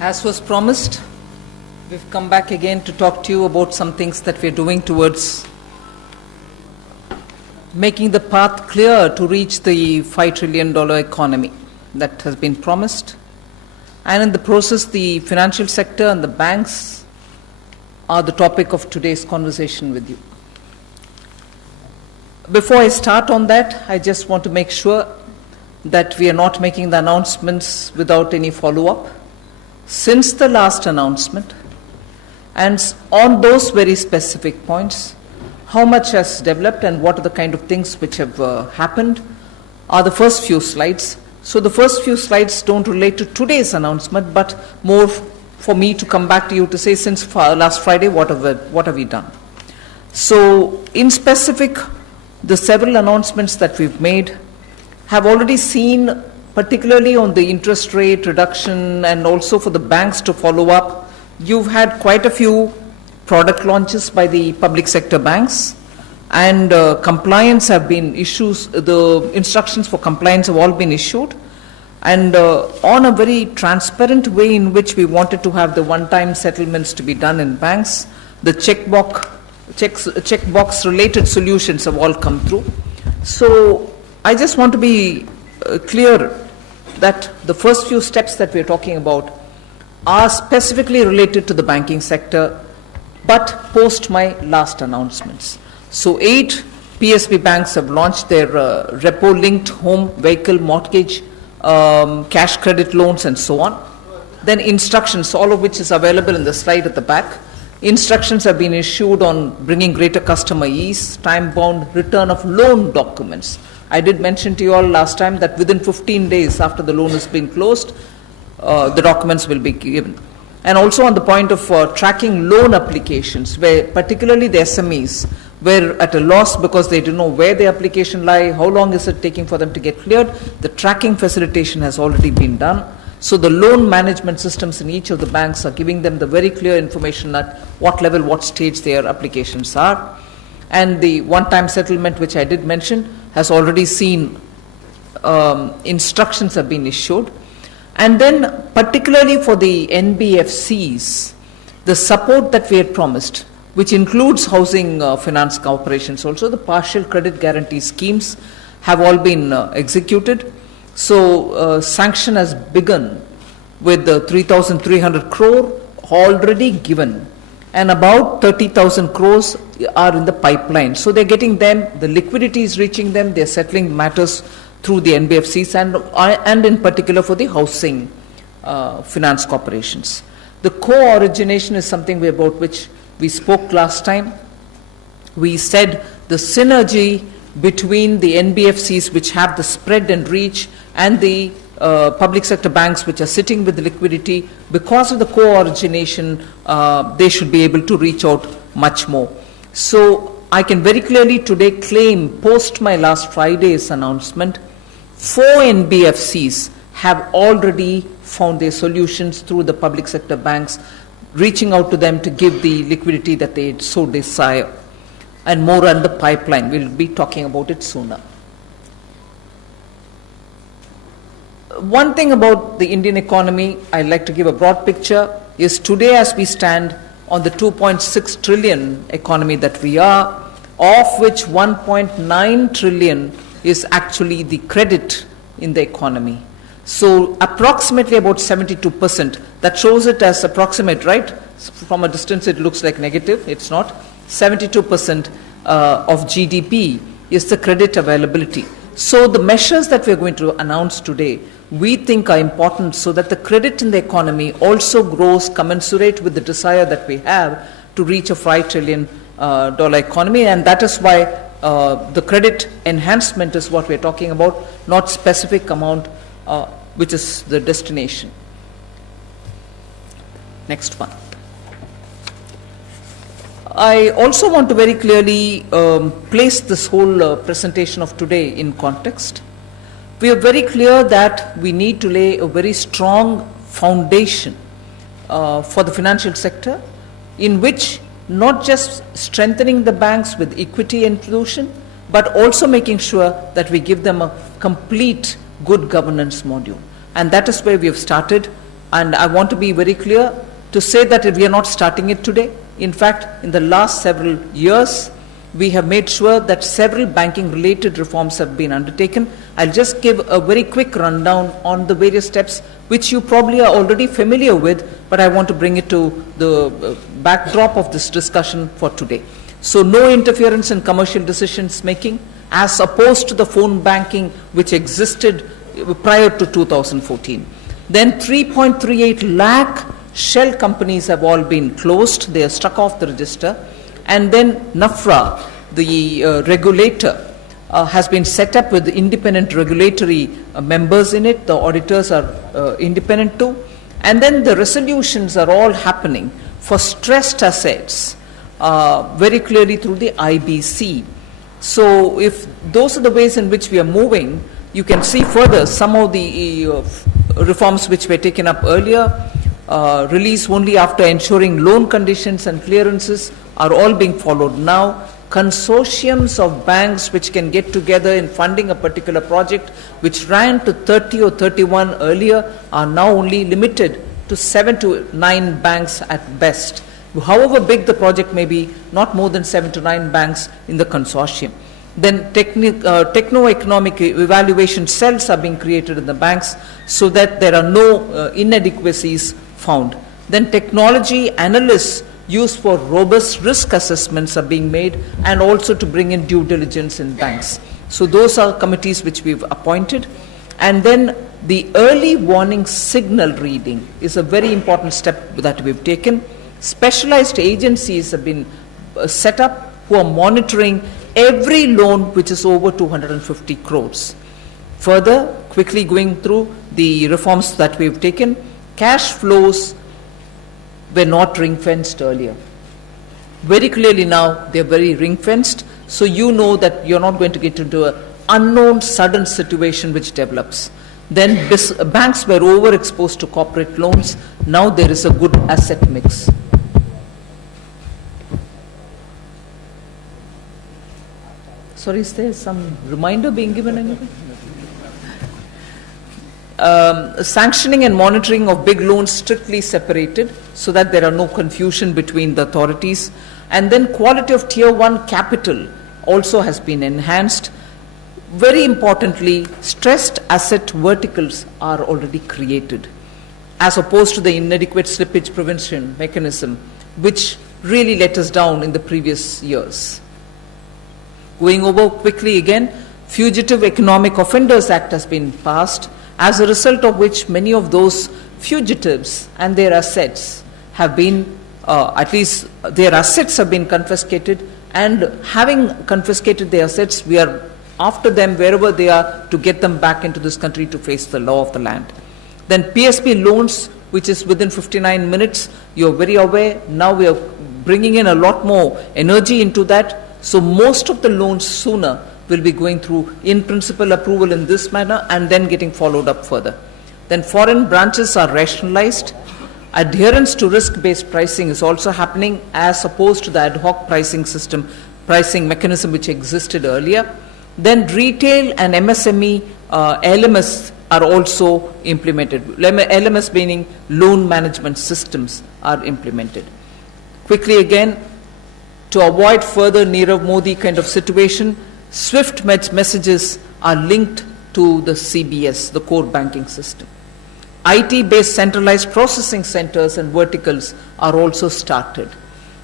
As was promised, we've come back again to talk to you about some things that we're doing towards making the path clear to reach the $5 trillion economy that has been promised. And in the process, the financial sector and the banks are the topic of today's conversation with you. Before I start on that, I just want to make sure that we are not making the announcements without any follow-up. Since the last announcement, and on those very specific points, how much has developed and what are the kind of things which have happened are the first few slides. So the first few slides don't relate to today's announcement, but more for me to come back to you to say since last Friday, what have we done? So in specific, the several announcements that we've made have already seen, particularly on the interest rate reduction and also for the banks to follow up. You've had quite a few product launches by the public sector banks, and compliance have been issues, the instructions for compliance have all been issued, and on a very transparent way in which we wanted to have the one-time settlements to be done in banks. The checkbox related solutions have all come through. So I just want to be clear that the first few steps that we're talking about are specifically related to the banking sector, but post my last announcements. So 8 PSB banks have launched their repo-linked home vehicle mortgage, cash credit loans and so on. Then instructions, all of which is available in the slide at the back. Instructions have been issued on bringing greater customer ease, time-bound return of loan documents. I did mention to you all last time that within 15 days after the loan has been closed, the documents will be given. And also on the point of tracking loan applications, where particularly the SMEs were at a loss because they didn't know where the application lie, how long is it taking for them to get cleared. The tracking facilitation has already been done. So the loan management systems in each of the banks are giving them the very clear information at what level, what stage their applications are. And the one-time settlement, which I did mention, has already seen instructions have been issued. And then particularly for the NBFCs, the support that we had promised, which includes housing finance corporations also, the partial credit guarantee schemes have all been executed. So sanction has begun with the 3,300 crore already given, and about 30,000 crores are in the pipeline. So they're getting them, the liquidity is reaching them, they're settling matters through the NBFCs and in particular for the housing finance corporations. The co-origination is something about which we spoke last time. We said the synergy between the NBFCs, which have the spread and reach, and the public sector banks which are sitting with the liquidity, because of the co-origination, they should be able to reach out much more. So I can very clearly today claim, post my last Friday's announcement, 4 NBFCs have already found their solutions through the public sector banks, reaching out to them to give the liquidity that they so desire. And more on the pipeline. We'll be talking about it sooner. One thing about the Indian economy, I'd like to give a broad picture, is today as we stand on the 2.6 trillion economy that we are, of which 1.9 trillion is actually the credit in the economy. So approximately about 72%. That shows it as approximate, right? From a distance it looks like negative, it's not. 72% of GDP is the credit availability. So the measures that we're going to announce today, we think are important so that the credit in the economy also grows commensurate with the desire that we have to reach a $5 trillion economy, and that is why the credit enhancement is what we're talking about, not specific amount, which is the destination. Next one. I also want to very clearly place this whole presentation of today in context. We are very clear that we need to lay a very strong foundation for the financial sector, in which not just strengthening the banks with equity inclusion, but also making sure that we give them a complete good governance module. And that is where we have started And I want to be very clear to say that we are not starting it today. In fact, in the last several years, we have made sure that several banking-related reforms have been undertaken. I'll just give a very quick rundown on the various steps, which you probably are already familiar with, but I want to bring it to the backdrop of this discussion for today. So, no interference in commercial decisions making, as opposed to the phone banking which existed prior to 2014. Then 3.38 lakh shell companies have all been closed. They are struck off the register. And then NAFRA, the regulator, has been set up with independent regulatory members in it. The auditors are independent too. And then the resolutions are all happening for stressed assets very clearly through the IBC. So if those are the ways in which we are moving, you can see further some of the reforms which were taken up earlier, release only after ensuring loan conditions and clearances are all being followed now. Consortiums of banks which can get together in funding a particular project, which ran to 30 or 31 earlier, are now only limited to 7 to 9 banks at best. However big the project may be, not more than 7 to 9 banks in the consortium. Then techno-economic evaluation cells are being created in the banks so that there are no inadequacies found. Then technology analysts used for robust risk assessments are being made, and also to bring in due diligence in banks. So those are committees which we've appointed. And then the early warning signal reading is a very important step that we've taken. Specialized agencies have been set up who are monitoring every loan which is over 250 crores. Further, quickly going through the reforms that we've taken, cash flows were not ring-fenced earlier. Very clearly now, they're very ring-fenced, so you know that you're not going to get into an unknown sudden situation which develops. Then banks were overexposed to corporate loans. Now there is a good asset mix. Sorry, is there some reminder being given anything? Sanctioning and monitoring of big loans strictly separated so that there are no confusion between the authorities. And then quality of tier 1 capital also has been enhanced. Very importantly, stressed asset verticals are already created, as opposed to the inadequate slippage prevention mechanism, which really let us down in the previous years. Going over quickly again, Fugitive Economic Offenders Act has been passed, as a result of which many of those fugitives and their assets have been, at least their assets have been confiscated, and having confiscated their assets, we are after them wherever they are to get them back into this country to face the law of the land. Then PSP loans, which is within 59 minutes, you're very aware, now we are bringing in a lot more energy into that. So most of the loans sooner will be going through in principle approval in this manner and then getting followed up further. Then foreign branches are rationalized. Adherence to risk-based pricing is also happening, as opposed to the ad hoc pricing mechanism which existed earlier. Then retail and MSME LMS are also implemented. LMS meaning loan management systems are implemented. Quickly again, to avoid further Nirav Modi kind of situation, SWIFT messages are linked to the CBS, the core banking system. IT-based centralized processing centers and verticals are also started.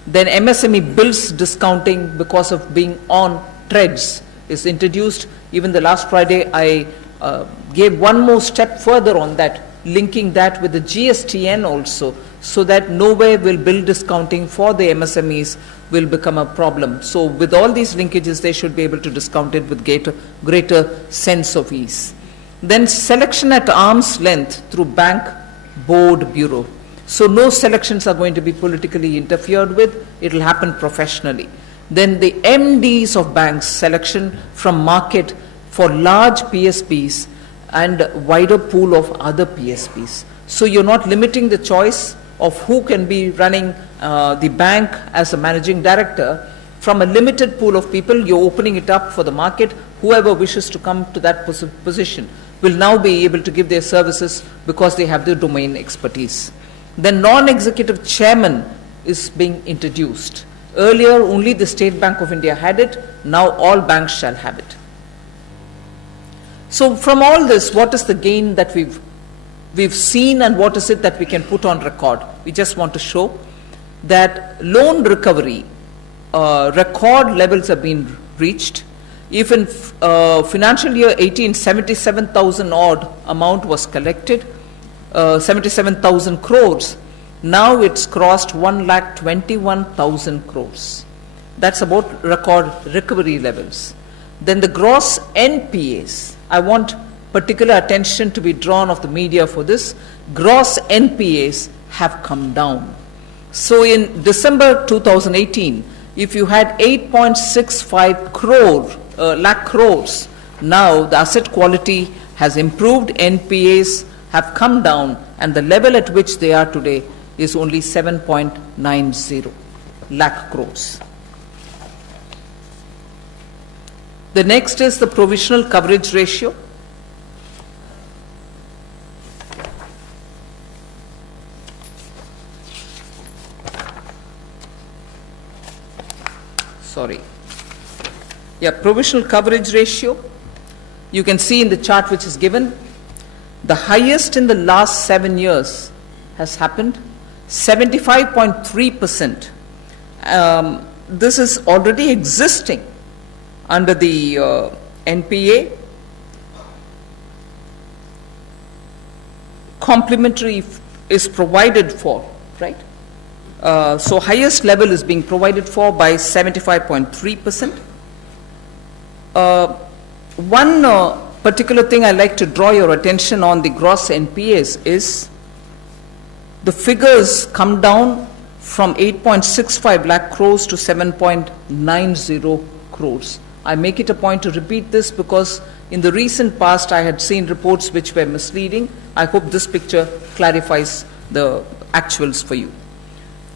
Then MSME bills discounting because of being on threads is introduced. Even the last Friday, I gave one more step further on that, linking that with the GSTN also, so that nowhere will bill discounting for the MSMEs will become a problem. So with all these linkages, they should be able to discount it with greater sense of ease. Then selection at arm's length through bank board bureau. So no selections are going to be politically interfered with. It will happen professionally. Then the MDs of banks selection from market for large PSPs and wider pool of other PSPs. So you're not limiting the choice of who can be running the bank as a managing director. From a limited pool of people, you're opening it up for the market, whoever wishes to come to that position. will now be able to give their services because they have the domain expertise. The non-executive chairman is being introduced. Earlier, only the State Bank of India had it. Now all banks shall have it. So from all this, what is the gain that we've seen, and what is it that we can put on record? We just want to show that loan recovery record levels have been reached. If in financial year 18, 77,000 odd amount was collected, 77,000 crores, now it's crossed 1,21,000 crores. That's about record recovery levels. Then the gross NPAs, I want particular attention to be drawn of the media for this. Gross NPAs have come down. So in December 2018, if you had 8.65 lakh crores, now the asset quality has improved, NPAs have come down, and the level at which they are today is only 7.90 lakh crores. The next is the provisional coverage ratio. Provisional coverage ratio. You can see in the chart which is given, the highest in the last 7 years has happened, 75.3%. This is already existing under the NPA. Complementary is provided for, right? So highest level is being provided for by 75.3%. One particular thing I'd like to draw your attention on the gross NPAs is the figures come down from 8.65 lakh crores to 7.90 crores. I make it a point to repeat this because in the recent past I had seen reports which were misleading. I hope this picture clarifies the actuals for you.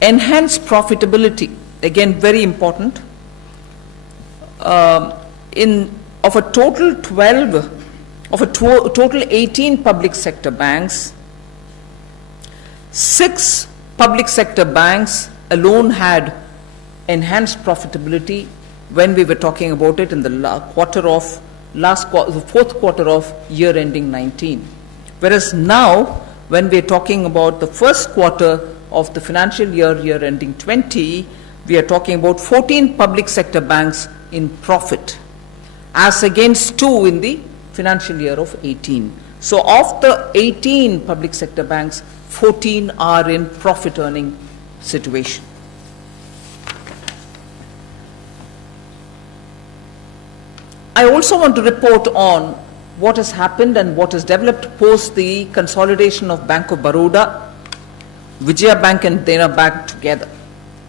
Enhanced profitability, again very important. Of a total 18 public sector banks, 6 public sector banks alone had enhanced profitability when we were talking about it in the fourth quarter of year ending 19. Whereas now, when we're talking about the first quarter of the financial year ending 20, we are talking about 14 public sector banks in profit, as against 2 in the financial year of 18. So of the 18 public sector banks, 14 are in profit earning situation. I also want to report on what has happened and what has developed post the consolidation of Bank of Baroda, Vijaya Bank and Dena Bank together.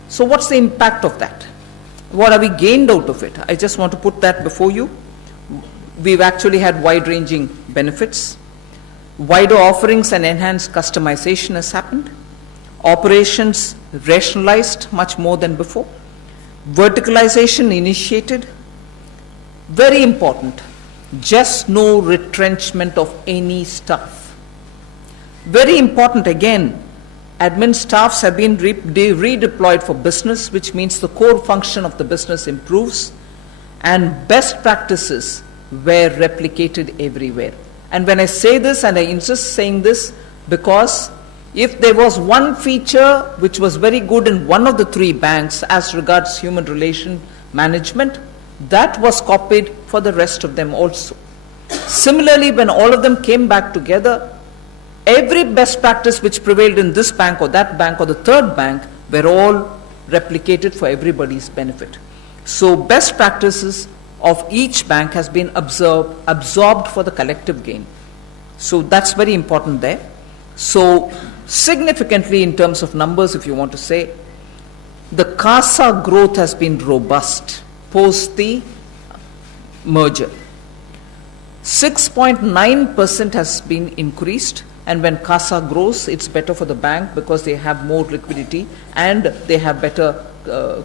So what's the impact of that? What have we gained out of it? I just want to put that before you. We've actually had wide-ranging benefits. Wider offerings and enhanced customization has happened. Operations rationalized much more than before. Verticalization initiated. Very important, just no retrenchment of any staff. Very important again, admin staffs have been redeployed for business, which means the core function of the business improves, and best practices were replicated everywhere. And when I say this, and I insist saying this, because if there was one feature which was very good in one of the 3 banks as regards human relation management, that was copied for the rest of them also. Similarly, when all of them came back together, every best practice which prevailed in this bank or that bank or the third bank were all replicated for everybody's benefit. So best practices of each bank has been absorbed for the collective gain. So that's very important there. So significantly in terms of numbers, if you want to say, the CASA growth has been robust post the merger. 6.9% has been increased, and when CASA grows, it's better for the bank because they have more liquidity and they have better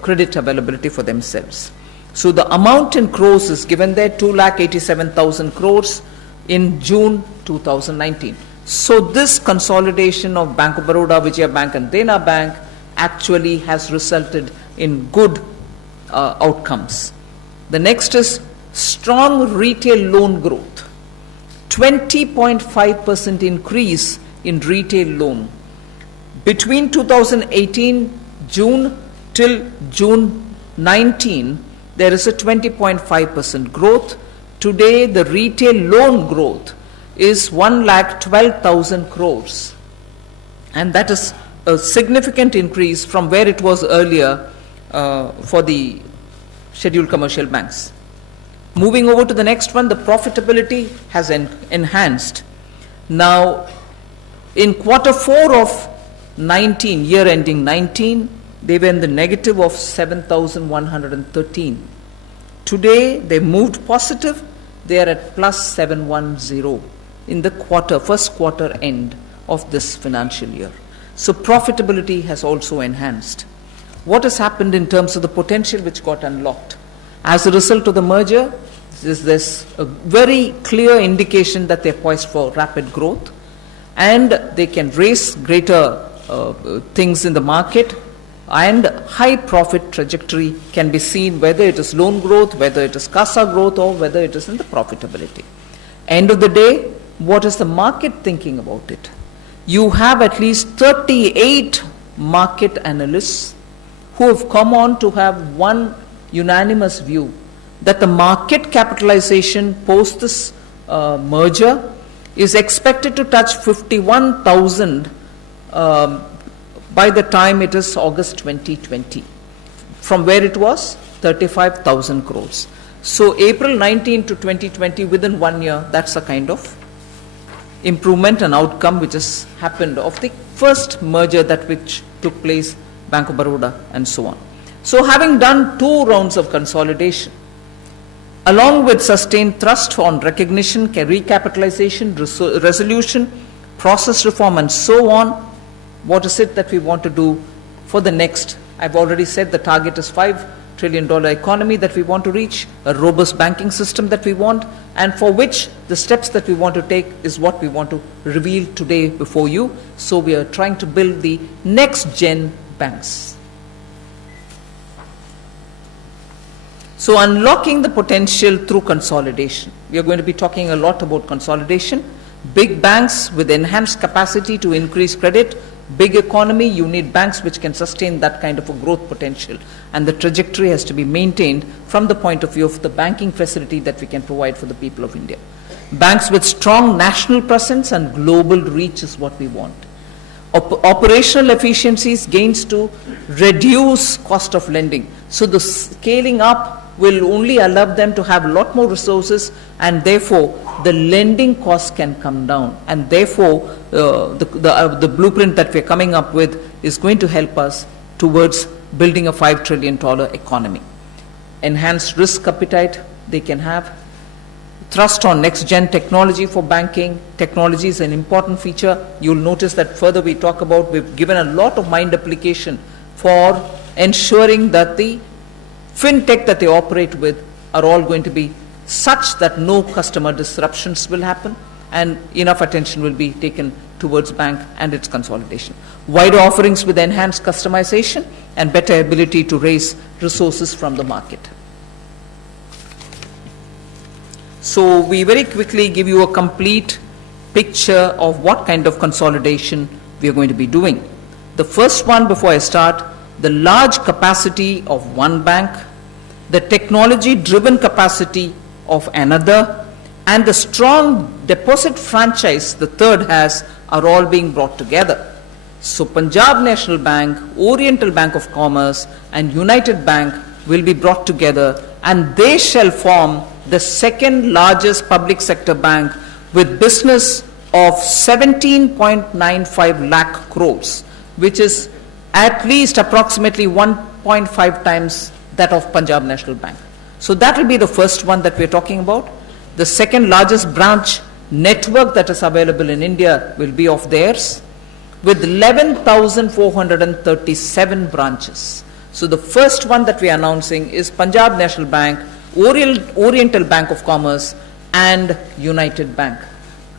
credit availability for themselves. So the amount in crores is given there, 2,87,000 crores in June 2019. So this consolidation of Bank of Baroda, Vijaya Bank and Dena Bank actually has resulted in good outcomes. The next is strong retail loan growth. 20.5% increase in retail loan. Between 2018 June till June 19, there is a 20.5% growth. Today, the retail loan growth is 1,12,000 crores. And that is a significant increase from where it was earlier for the scheduled commercial banks. Moving over to the next one, the profitability has enhanced. Now, in quarter 4 of 19, year ending 19, they were in the negative of 7,113. Today, they moved positive. They are at plus 710 in the first quarter end of this financial year. So profitability has also enhanced. What has happened in terms of the potential which got unlocked? As a result of the merger, there's a very clear indication that they're poised for rapid growth and they can raise greater things in the market, and high profit trajectory can be seen whether it is loan growth, whether it is CASA growth, or whether it is in the profitability. End of the day, what is the market thinking about it? You have at least 38 market analysts who have come on to have one unanimous view that the market capitalization post this merger is expected to touch 51,000 by the time it is August 2020, from where it was 35,000 crores. So April 19 to 2020, within 1 year, that's a kind of improvement and outcome which has happened of the first merger that which took place, Bank of Baroda and so on. So having done 2 rounds of consolidation, along with sustained thrust on recognition, recapitalization, resolution, process reform and so on, what is it that we want to do for the next? I've already said the target is $5 trillion economy that we want to reach, a robust banking system that we want, and for which the steps that we want to take is what we want to reveal today before you. So we are trying to build the next gen banks. So unlocking the potential through consolidation. We are going to be talking a lot about consolidation. Big banks with enhanced capacity to increase credit. Big economy, you need banks which can sustain that kind of a growth potential. And the trajectory has to be maintained from the point of view of the banking facility that we can provide for the people of India. Banks with strong national presence and global reach is what we want. Operational efficiencies, gains to reduce cost of lending. So the scaling up will only allow them to have a lot more resources, and therefore the lending costs can come down, and therefore the blueprint that we're coming up with is going to help us towards building a $5 trillion economy. Enhanced risk appetite they can have. Thrust on next-gen technology for banking. Technology is an important feature. You'll notice that further we talk about, we've given a lot of mind application for ensuring that the fintech that they operate with are all going to be such that no customer disruptions will happen and enough attention will be taken towards bank and its consolidation. Wider offerings with enhanced customization and better ability to raise resources from the market. So we very quickly give you a complete picture of what kind of consolidation we are going to be doing. The first one, before I start, the large capacity of one bank, the technology-driven capacity of another, and the strong deposit franchise the third has, are all being brought together. So Punjab National Bank, Oriental Bank of Commerce, and United Bank will be brought together, and they shall form the second largest public sector bank with business of 17.95 lakh crores, which is at least approximately 1.5 times that of Punjab National Bank. So that will be the first one that we're talking about. The second largest branch network that is available in India will be of theirs, with 11,437 branches. So the first one that we are announcing is Punjab National Bank, Oriental Bank of Commerce, and United Bank.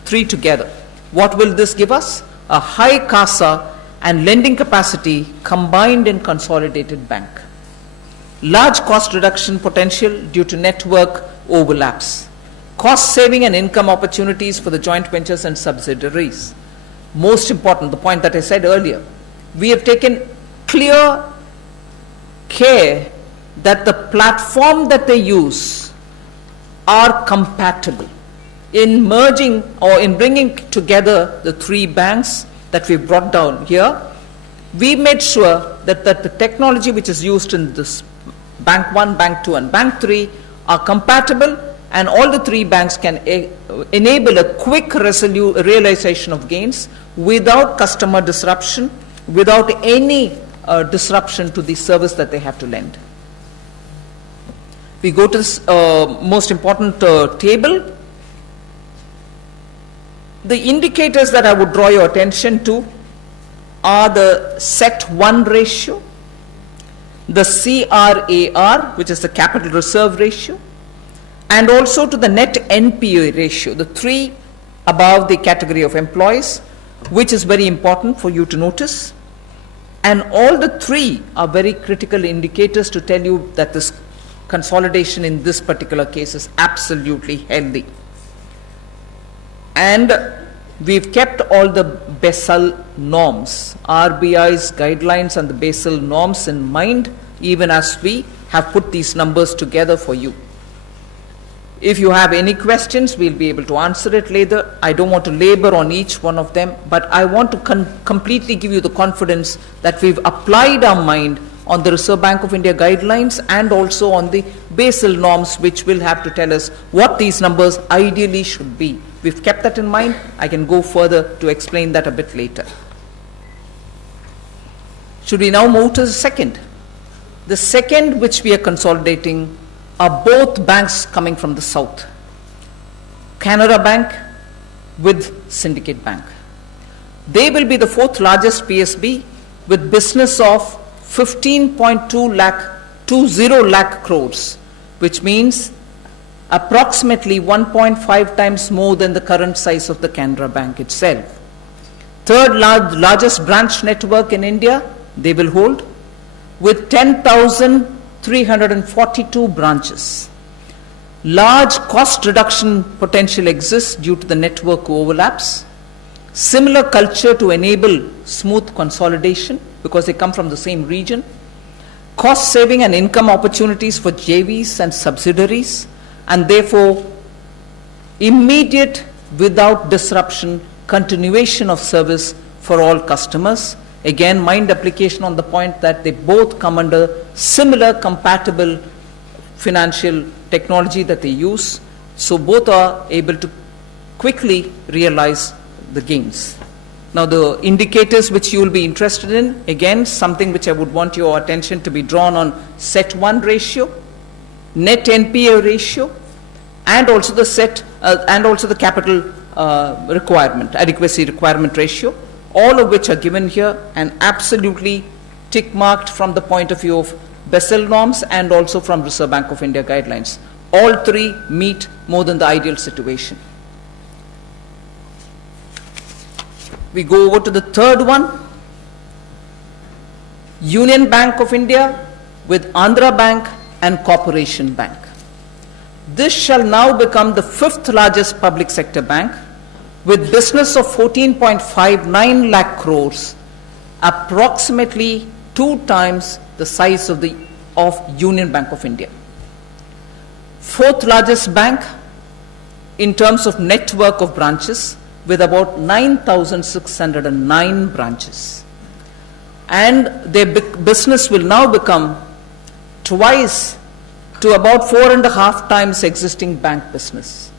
3 together. What will this give us? A high CASA and lending capacity combined in consolidated bank. Large cost reduction potential due to network overlaps. Cost saving and income opportunities for the joint ventures and subsidiaries. Most important, the point that I said earlier, we have taken clear care that the platform that they use are compatible. In merging or in bringing together the 3 banks that we brought down here, we made sure that the technology which is used in this Bank 1, Bank 2 and Bank 3 are compatible, and all the 3 banks can enable a quick realization of gains without customer disruption, without any disruption to the service that they have to lend. We go to this most important table. The indicators that I would draw your attention to are the CET1 ratio, the CRAR, which is the capital reserve ratio, and also to the net NPA ratio, the 3 above the category of employees, which is very important for you to notice. And all the 3 are very critical indicators to tell you that this consolidation in this particular case is absolutely healthy. And we've kept all the Basel norms, RBI's guidelines and the Basel norms in mind, even as we have put these numbers together for you. If you have any questions, we'll be able to answer it later. I don't want to labor on each one of them, but I want to completely give you the confidence that we've applied our mind on the Reserve Bank of India guidelines and also on the Basel norms, which will have to tell us what these numbers ideally should be. We've kept that in mind. I can go further to explain that a bit later. Should we now move to the second? The second which we are consolidating are both banks coming from the south. Canara Bank with Syndicate Bank. They will be the 4th largest PSB with business of 15.20 lakh crores, which means approximately 1.5 times more than the current size of the Canara Bank itself. 3rd largest branch network in India, they will hold, with 10,342 branches. Large cost reduction potential exists due to the network overlaps. Similar culture to enable smooth consolidation because they come from the same region. Cost saving and income opportunities for JVs and subsidiaries, and therefore immediate, without disruption, continuation of service for all customers. Again, mind application on the point that they both come under similar compatible financial technology that they use, so both are able to quickly realize the gains. Now, the indicators which you will be interested in, again, something which I would want your attention to be drawn on: CET1 ratio, net NPA ratio, and also the capital requirement, adequacy requirement ratio, all of which are given here and absolutely tick marked from the point of view of Basel norms and also from Reserve Bank of India guidelines. All 3 meet more than the ideal situation. We go over to the third one, Union Bank of India with Andhra Bank and Corporation Bank. This shall now become the 5th largest public sector bank with business of 14.59 lakh crores, approximately 2 times the size of Union Bank of India. 4th largest bank in terms of network of branches with about 9,609 branches. And their business will now become twice to about 4.5 times existing bank business.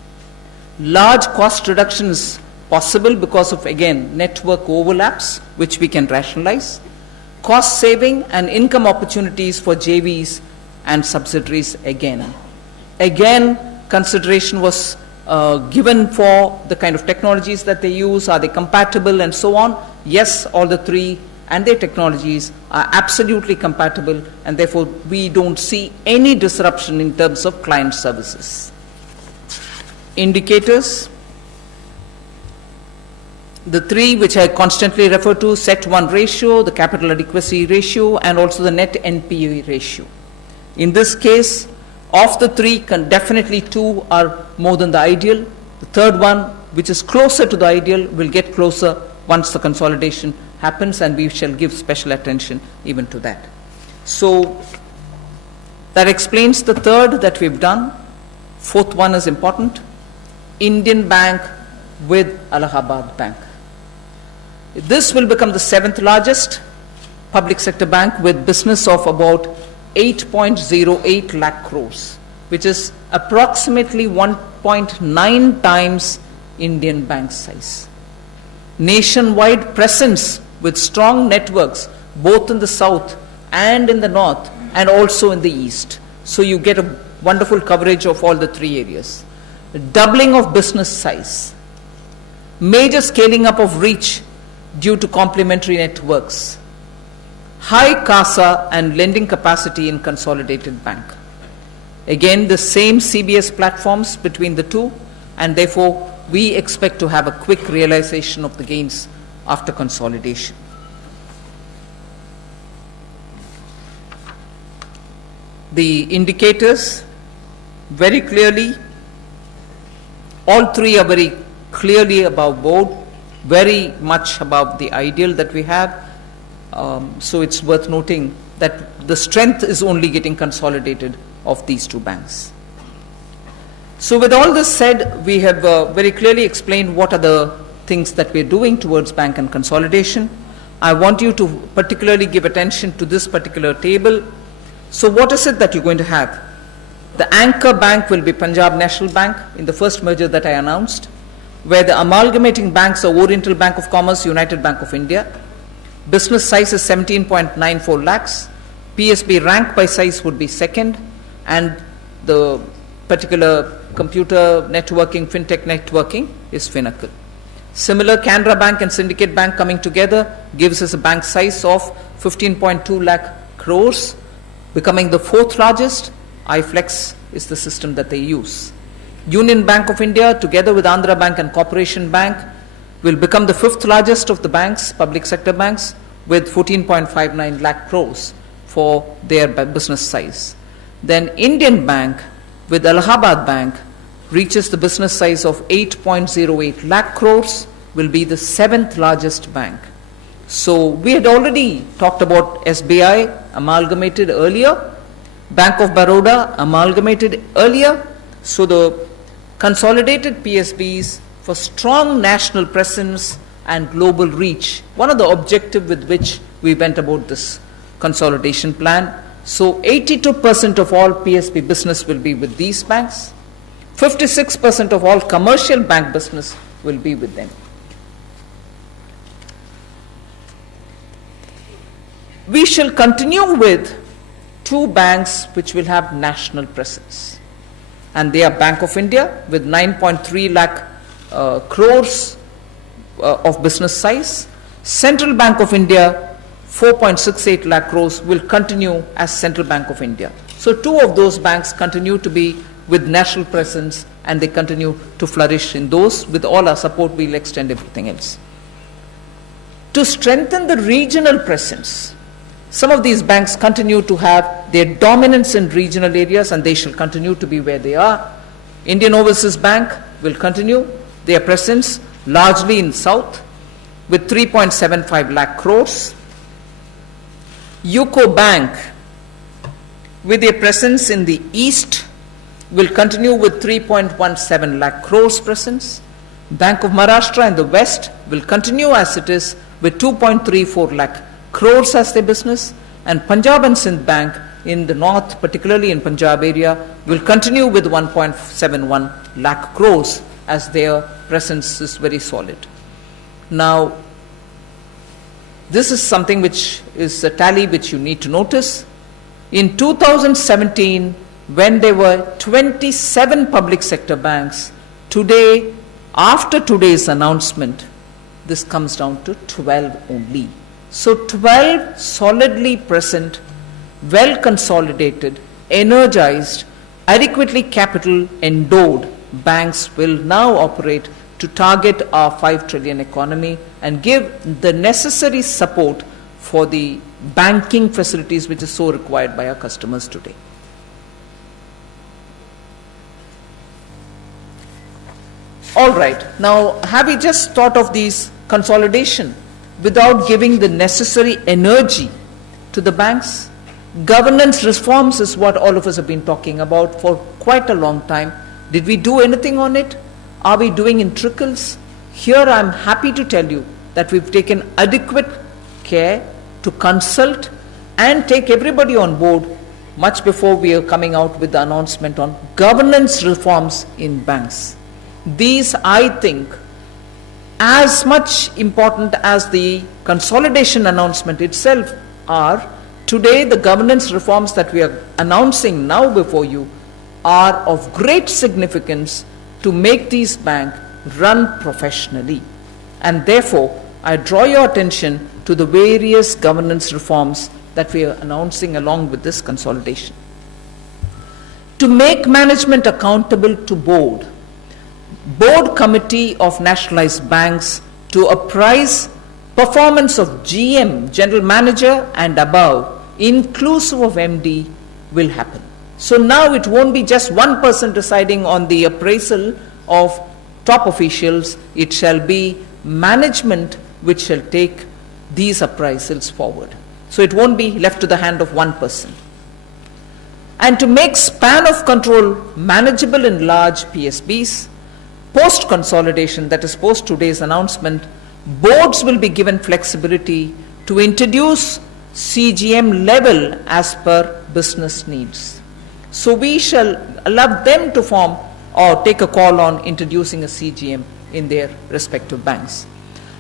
Large cost reductions possible because of, again, network overlaps, which we can rationalize. Cost saving and income opportunities for JVs and subsidiaries again. Again, consideration was given for the kind of technologies that they use, are they compatible and so on. Yes, all the 3 and their technologies are absolutely compatible, and therefore we don't see any disruption in terms of client services. indicators, the three which I constantly refer to, CET1 ratio, the capital adequacy ratio, and also the net NPA ratio. In this case, of the three, definitely two are more than the ideal. The third one, which is closer to the ideal, will get closer once the consolidation happens, and we shall give special attention even to that. So that explains the third that we've done. Fourth one is important. Indian Bank with Allahabad Bank. This will become the seventh largest public sector bank with business of about 8.08 lakh crores, which is approximately 1.9 times Indian Bank size. Nationwide presence with strong networks both in the south and in the north and also in the east. So you get a wonderful coverage of all the three areas. Doubling of business size. Major scaling up of reach due to complementary networks. High CASA and lending capacity in consolidated bank. Again, the same CBS platforms between the two, and therefore we expect to have a quick realization of the gains after consolidation. The indicators, very clearly, all three are very clearly above board, very much above the ideal that we have. So it's worth noting that the strength is only getting consolidated of these two banks. So with all this said, we have very clearly explained what are the things that we're doing towards bank and consolidation. I want you to particularly give attention to this particular table. So what is it that you're going to have? The anchor bank will be Punjab National Bank in the first merger that I announced, where the amalgamating banks are Oriental Bank of Commerce, United Bank of India. Business size is 17.94 lakhs. PSB rank by size would be second, and the particular computer networking, fintech networking is Finacle. Similar, Canara Bank and Syndicate Bank coming together gives us a bank size of 15.2 lakh crores, becoming the fourth largest. iFlex is the system that they use. Union Bank of India together with Andhra Bank and Corporation Bank will become the fifth largest of the banks, public sector banks, with 14.59 lakh crores for their business size. Then Indian Bank with Allahabad Bank reaches the business size of 8.08 lakh crores, will be the seventh largest bank. So we had already talked about SBI amalgamated earlier, Bank of Baroda amalgamated earlier. So the consolidated PSBs for strong national presence and global reach, one of the objectives with which we went about this consolidation plan. So 82% of all PSB business will be with these banks. 56% of all commercial bank business will be with them. We shall continue with two banks which will have national presence. And they are Bank of India with 9.3 lakh crores of business size. Central Bank of India, 4.68 lakh crores, will continue as Central Bank of India. So two of those banks continue to be with national presence, and they continue to flourish in those. With all our support, we'll extend everything else. To strengthen the regional presence, some of these banks continue to have their dominance in regional areas, and they shall continue to be where they are. Indian Overseas Bank will continue their presence largely in South with 3.75 lakh crores. UCO Bank with their presence in the East will continue with 3.17 lakh crores presence. Bank of Maharashtra in the West will continue as it is with 2.34 lakh crores as their business, and Punjab and Sindh Bank in the north, particularly in Punjab area, will continue with 1.71 lakh crores as their presence is very solid. Now, this is something which is a tally which you need to notice. In 2017, when there were 27 public sector banks, today, after today's announcement, this comes down to 12 only. So 12 solidly present, well consolidated, energized, adequately capital endowed banks will now operate to target our 5 trillion economy and give the necessary support for the banking facilities which is so required by our customers today. All right, now have we just thought of these consolidation without giving the necessary energy to the banks? Governance reforms is what all of us have been talking about for quite a long time. Did we do anything on it? Are we doing in trickles? Here I'm happy to tell you that we've taken adequate care to consult and take everybody on board much before we are coming out with the announcement on governance reforms in banks. These, I think, as much important as the consolidation announcement itself are. Today, the governance reforms that we are announcing now before you are of great significance to make these banks run professionally. And therefore, I draw your attention to the various governance reforms that we are announcing along with this consolidation. To make management accountable to board committee of nationalized banks to apprise performance of GM, general manager and above, inclusive of MD, will happen. So now it won't be just one person deciding on the appraisal of top officials. It shall be management which shall take these appraisals forward. So it won't be left to the hand of one person. And to make span of control manageable in large PSBs, post-consolidation, that is post today's announcement, boards will be given flexibility to introduce CGM level as per business needs. So we shall allow them to form or take a call on introducing a CGM in their respective banks.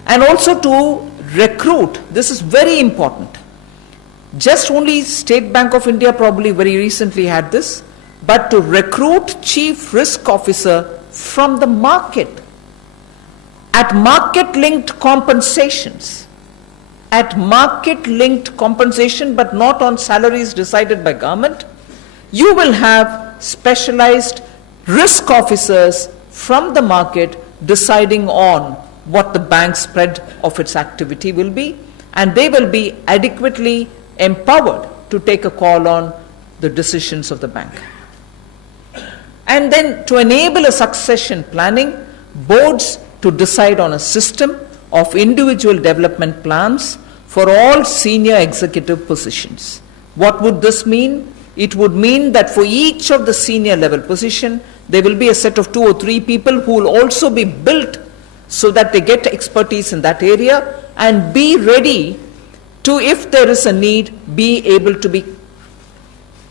And also to recruit, this is very important. Just only State Bank of India probably very recently had this, but to recruit chief risk officer from the market at market-linked compensations, but not on salaries decided by government. You will have specialized risk officers from the market deciding on what the bank spread of its activity will be, and they will be adequately empowered to take a call on the decisions of the bank. And then to enable a succession planning, boards to decide on a system of individual development plans for all senior executive positions. What would this mean? It would mean that for each of the senior level position, there will be a set of 2 or 3 people who will also be built so that they get expertise in that area and be ready to, if there is a need, be able to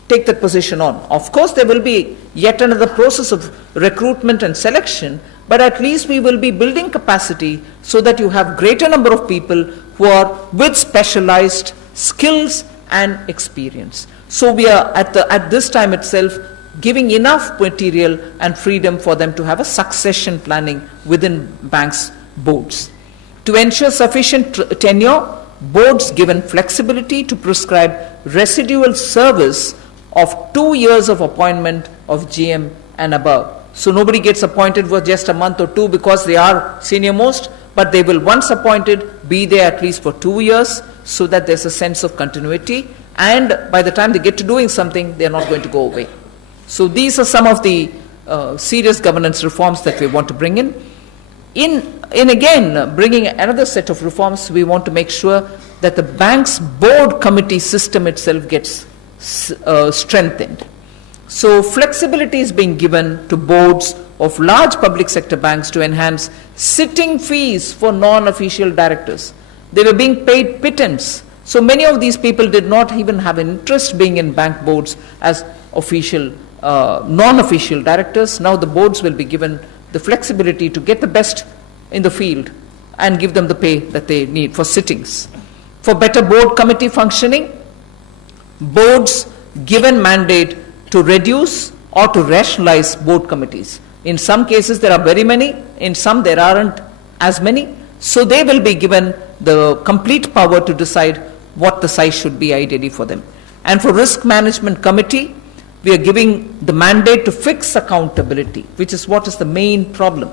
take that position on. Of course, there will be yet another process of recruitment and selection, but at least we will be building capacity so that you have greater number of people who are with specialized skills and experience. So we are at this time itself giving enough material and freedom for them to have a succession planning within banks' boards. To ensure sufficient tenure, boards given flexibility to prescribe residual service of 2 years of appointment of GM and above. So nobody gets appointed for just a month or 2 because they are senior most, but they will, once appointed, be there at least for 2 years so that there's a sense of continuity, and by the time they get to doing something, they're not going to go away. So these are some of the serious governance reforms that we want to bring in. In again bringing another set of reforms, we want to make sure that the bank's board committee system itself gets strengthened. So flexibility is being given to boards of large public sector banks to enhance sitting fees for non-official directors. They were being paid pittance. So many of these people did not even have an interest being in bank boards as official, non-official directors. Now the boards will be given the flexibility to get the best in the field and give them the pay that they need for sittings. For better board committee functioning, boards given mandate to reduce or to rationalize board committees. In some cases there are very many, in some there aren't as many, so they will be given the complete power to decide what the size should be ideally for them. And for risk management committee, we are giving the mandate to fix accountability, which is what is the main problem,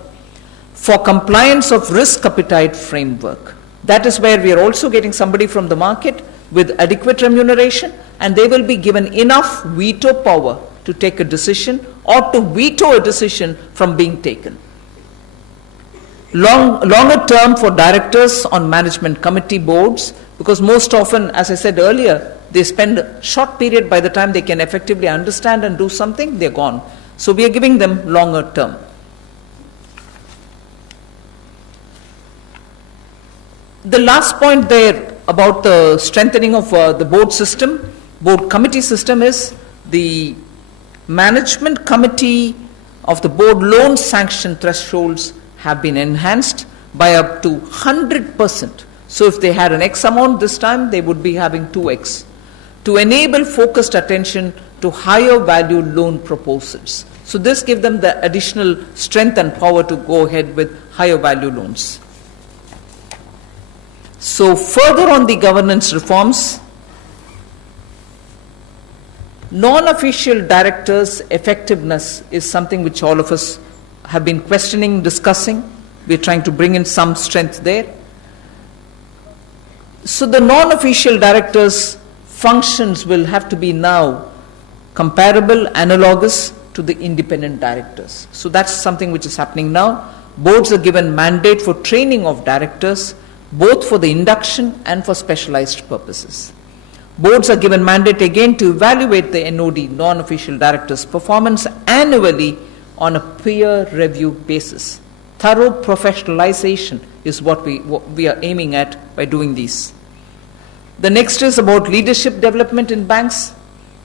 for compliance of risk appetite framework. That is where we are also getting somebody from the market with adequate remuneration, and they will be given enough veto power to take a decision or to veto a decision from being taken. Longer term for directors on management committee boards, because most often, as I said earlier, they spend a short period. By the time they can effectively understand and do something, they're gone. So we are giving them longer term. The last point there about the strengthening of the board committee system, is the management committee of the board loan sanction thresholds have been enhanced by up to 100%. So if they had an X amount this time, they would be having 2X, to enable focused attention to higher value loan proposals. So this gives them the additional strength and power to go ahead with higher value loans. So further on the governance reforms, non-official directors' effectiveness is something which all of us have been questioning, discussing. We're trying to bring in some strength there. So the non-official directors' functions will have to be now comparable, analogous to the independent directors. So that's something which is happening now. Boards are given mandate for training of directors, both for the induction and for specialized purposes. Boards are given mandate again to evaluate the NOD, non-official directors' performance, annually on a peer review basis. Thorough professionalization is what we are aiming at by doing these. The next is about leadership development in banks.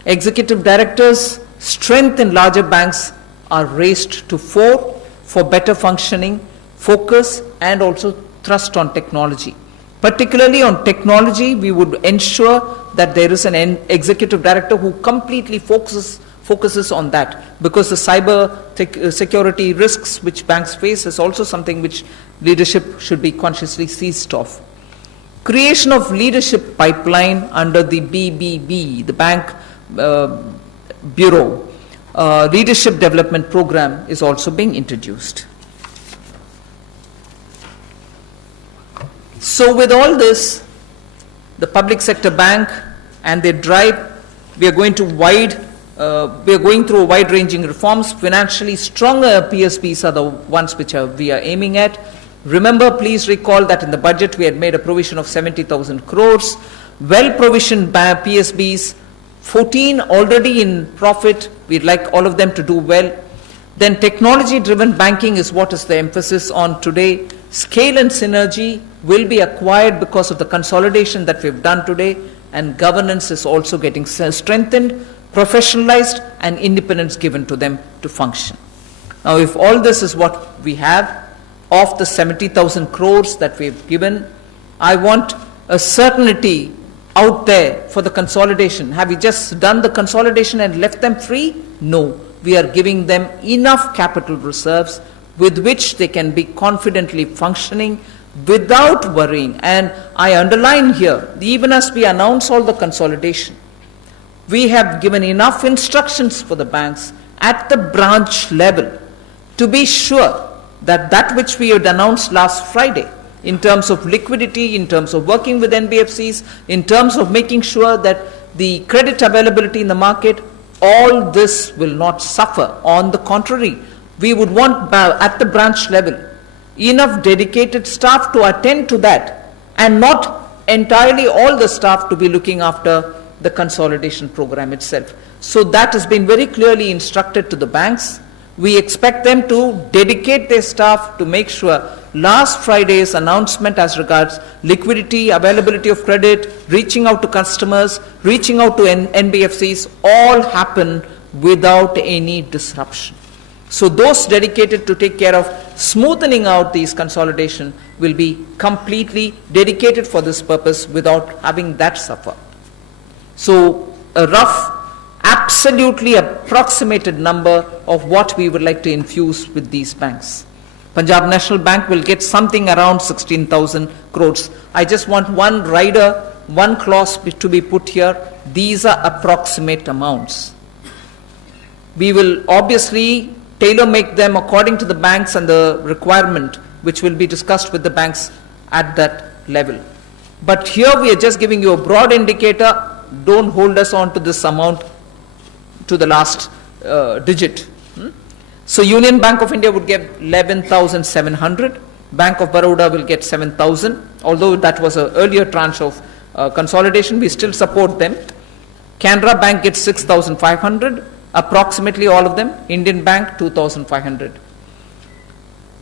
Executive directors' strength in larger banks are raised to 4 for better functioning, focus, and also thrust on technology. Particularly on technology, we would ensure that there is an executive director who completely focuses on that, because the cyber security risks which banks face is also something which leadership should be consciously seized of. Creation of leadership pipeline under the BBB, the Bank Bureau Leadership Development Program, is also being introduced. So with all this, the public sector bank and their drive, we are going through wide-ranging reforms. Financially stronger PSBs are the ones which we are aiming at. Remember, please recall that in the budget we had made a provision of 70,000 crores. Well-provisioned PSBs, 14 already in profit. We'd like all of them to do well. Then technology-driven banking is what is the emphasis on today. Scale and synergy will be acquired because of the consolidation that we've done today, and governance is also getting strengthened, professionalized, and independence given to them to function. Now, if all this is what we have, of the 70,000 crores that we've given, I want a certainty out there for the consolidation. Have we just done the consolidation and left them free? No. We are giving them enough capital reserves with which they can be confidently functioning without worrying. And I underline here, even as we announce all the consolidation, we have given enough instructions for the banks at the branch level to be sure that that which we had announced last Friday in terms of liquidity, in terms of working with NBFCs, in terms of making sure that the credit availability in the market, all this will not suffer. On the contrary, we would want at the branch level enough dedicated staff to attend to that, and not entirely all the staff to be looking after the consolidation program itself. So that has been very clearly instructed to the banks. We expect them to dedicate their staff to make sure last Friday's announcement as regards liquidity, availability of credit, reaching out to customers, reaching out to NBFCs, all happen without any disruption. So those dedicated to take care of smoothing out these consolidation will be completely dedicated for this purpose without having that suffer. So a rough, absolutely approximated number of what we would like to infuse with these banks. Punjab National Bank will get something around 16,000 crores. I just want one rider, one clause to be put here. These are approximate amounts. We will obviously tailor make them according to the banks and the requirement, which will be discussed with the banks at that level. But here we are just giving you a broad indicator. Don't hold us on to this amount to the last digit. So Union Bank of India would get 11,700. Bank of Baroda will get 7,000. Although that was an earlier tranche of consolidation, we still support them. Canara Bank gets 6,500. Approximately all of them. Indian Bank 2,500.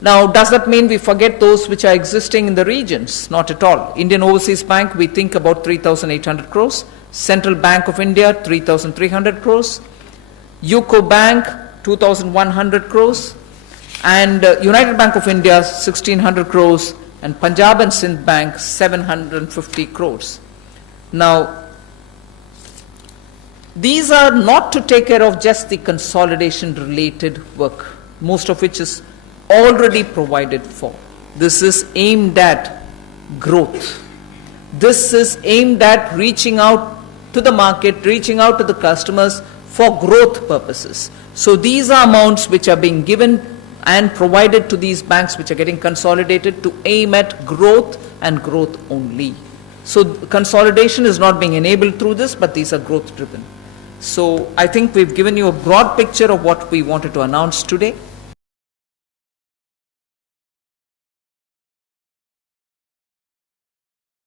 Now, does that mean we forget those which are existing in the regions? Not at all. Indian Overseas Bank, we think about 3,800 crores. Central Bank of India, 3,300 crores. UCO Bank, 2,100 crores. And United Bank of India, 1,600 crores. And Punjab and Sindh Bank, 750 crores. Now, these are not to take care of just the consolidation related work, most of which is already provided for. This is aimed at growth. This is aimed at reaching out to the market, reaching out to the customers for growth purposes. So these are amounts which are being given and provided to these banks which are getting consolidated to aim at growth and growth only. So consolidation is not being enabled through this, but these are growth driven. So I think we've given you a broad picture of what we wanted to announce today.